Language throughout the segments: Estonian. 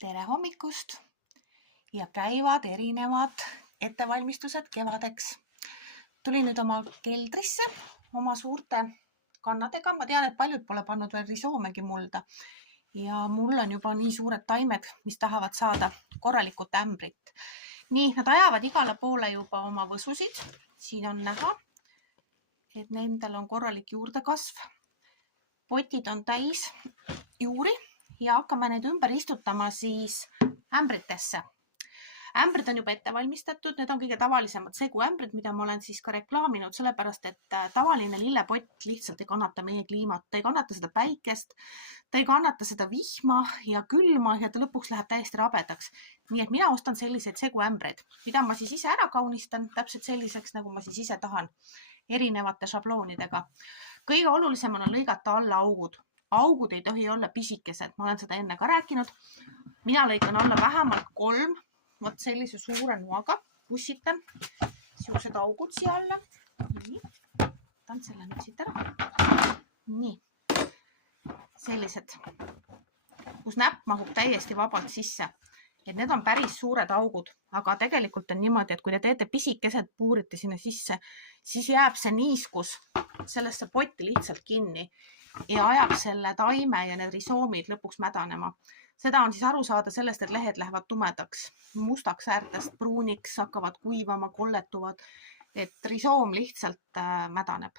Tere hommikust ja käivad erinevad ettevalmistused kevadeks. Tulin nüüd oma keldrisse oma suurte kannadega. Ma tean, et paljud pole pannud veel risoomegi mulda. Ja mul on juba nii suured taimed, mis tahavad saada korralikut ämbrit. Nii, nad ajavad igale poole juba oma võsusid. Siin on näha, et nendel on korralik juurdekasv. Potid on täis juuri ja hakkame need ümber istutama siis ämbritesse. Ämbrid on juba ette valmistatud, need on kõige tavalisemad seguämbrid, mida ma olen siis ka reklaaminud, sellepärast et tavaline lillepott lihtsalt ei kannata meie kliimat, ta ei kannata seda päikest, ta ei kannata seda vihma ja külma ja ta lõpuks läheb täiesti rabedaks. Nii et mina ostan selliseid seguämbreid, mida ma siis ise ära kaunistan täpselt selliseks, nagu ma siis ise tahan, erinevate šabloonidega. Kõige olulisem on lõigata alla augud. Augud ei tohi olla pisikesed, ma olen seda enne ka rääkinud. Mina lõikan alla vähemalt 3, vot sellise suure noaga, pussitan sellised augud siia alla. Nii, võtan selle nüüd siit ära. Nii, sellised, kus näpp mahub täiesti vabalt sisse. Et need on päris suured augud, aga tegelikult on niimoodi, et kui te teete pisikesed, puurite sinna sisse, siis jääb see niiskus sellesse potti lihtsalt kinni ja ajab selle taime ja need risoomid lõpuks mädanema. Seda on siis aru saada sellest, et lehed lähevad tumedaks, mustaks äärtest, pruuniks, hakkavad kuivama, kolletuvad, et risoom lihtsalt mädaneb.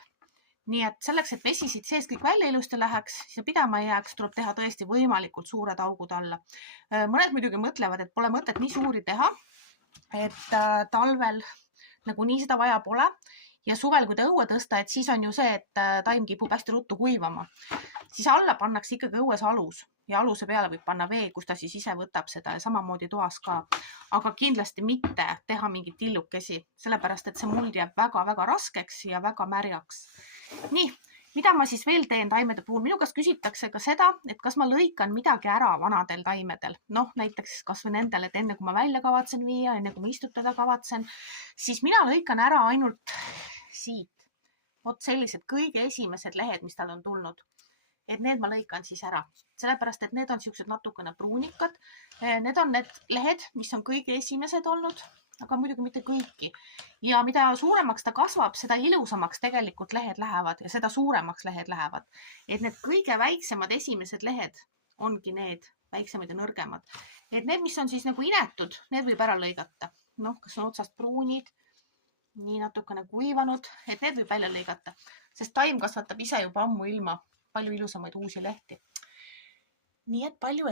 Nii et selleks, et vesi siit sees kõik välja ilusti läheks ja pidama ei jääks, tuleb teha tõesti võimalikult suured augud alla. Mõned muidugi mõtlevad, et pole mõtet nii suuri teha, et talvel nagu nii seda vaja pole. Ja suvel, kui ta õue tõsta, et siis on ju see, et taim kipub hästi ruttu kuivama. Siis alla pannakse ikkagi õues alus ja aluse peale võib panna vee, kus ta siis ise võtab seda ja samamoodi toas ka. Aga kindlasti mitte teha mingit tillukesi, sellepärast et see muld jääb väga-väga raskeks ja väga märjaks. Nii, mida ma siis veel teen taimede puhul? Minu käest küsitakse ka seda, et kas ma lõikan midagi ära vanadel taimedel. Noh, näiteks kas või nendel, et enne kui ma välja kavatsen viia, enne kui ma istutada kavatsen, siis mina lõikan ära ainult siit. Vot sellised kõige esimesed lehed, mis tal on tulnud. Et need ma lõikan siis ära. Sellepärast, et need on siuksed natukene pruunikad. Need on need lehed, mis on kõige esimesed olnud, aga muidugi mitte kõiki. Ja mida suuremaks ta kasvab, seda ilusamaks tegelikult lehed lähevad ja seda suuremaks lehed lähevad. Et need kõige väiksemad esimesed lehed ongi need väiksemad ja nõrgemad. Et need, mis on siis nagu inetud, need võib ära lõigata. Noh, kas on otsast pruunid, nii natukene kuivanud, et need võib välja lõigata, sest taim kasvatab ise juba ammu ilma palju ilusamaid uusi lehti. Nii et palju